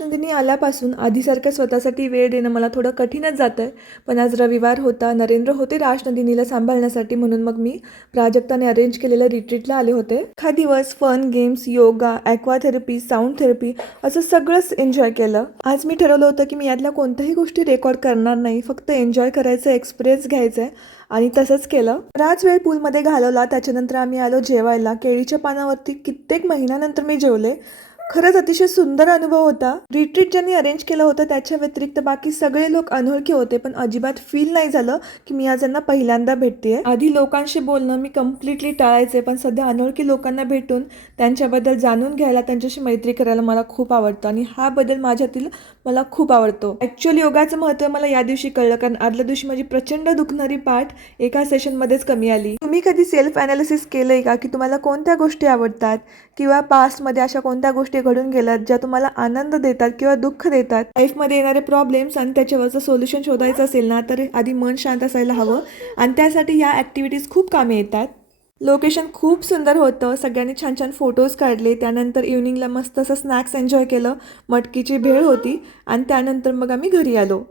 नंदिनी आल्यापासून आधीसारखं स्वतःसाठी वेळ देणं मला थोडं कठीणच जातं आहे. पण आज रविवार होता, नरेंद्र होते राजनंदिनीला सांभाळण्यासाठी, म्हणून मग मी प्राजक्ताने अरेंज केलेल्या रिट्रीटला आले होते. हा दिवस fun, games, yoga, aquatherapy, sound therapy असं सगळंच एन्जॉय केलं. आज मी ठरवलं होतं की मी यातल्या कोणत्याही गोष्टी रेकॉर्ड करणार नाही, फक्त एन्जॉय करायचं, एक्सपिरियन्स घ्यायचा आहे आणि तसंच केलं. बराच वेळ पूलमध्ये घालवला. त्याच्यानंतर आम्ही आलो जेवायला. केळीच्या पानावरती कित्येक महिन्यानंतर मी जेवले. खरंच अतिशय सुंदर अनुभव होता. रिट्रीट ज्यांनी अरेंज केलं होतं त्याच्या व्यतिरिक्त बाकी सगळे लोक अनोळखी होते, पण अजिबात फील नाही झालं की मी आज यांना पहिल्यांदा भेटतेय. आधी लोकांशी बोलणं मी कम्प्लिटली टाळायचे, पण सध्या अनोळखी लोकांना भेटून त्यांच्याबद्दल जाणून घ्यायला, त्यांच्याशी मैत्री करायला मला खूप आवडतं आणि हा बदल माझ्यातील मला खूप आवडतो. ॲक्च्युअली योगाचं महत्त्व मला या दिवशी कळलं, कारण आदल्या दिवशी माझी प्रचंड दुखणारी पाठ एका सेशनमध्येच कमी आली. तुम्ही कधी सेल्फ ॲनालिसिस केलंय का की तुम्हाला कोणत्या गोष्टी आवडतात किंवा पास्टमध्ये अशा कोणत्या गोष्टी घडून गेल्यात ज्या तुम्हाला आनंद देतात किंवा दुःख देतात? लाईफमध्ये येणारे प्रॉब्लेम्स आणि त्याच्यावरचं सोल्युशन शोधायचं असेल ना, तर आधी मन शांत असायला हवं आणि त्यासाठी ह्या ॲक्टिव्हिटीज खूप कामी येतात. लोकेशन खूप सुंदर होतं. सगळ्यांनी छान छान फोटोज काढले. त्यानंतर इव्हनिंगला मस्त असं स्नॅक्स एन्जॉय केलं. मटकीची भेळ होती आणि त्यानंतर मग आम्ही घरी आलो.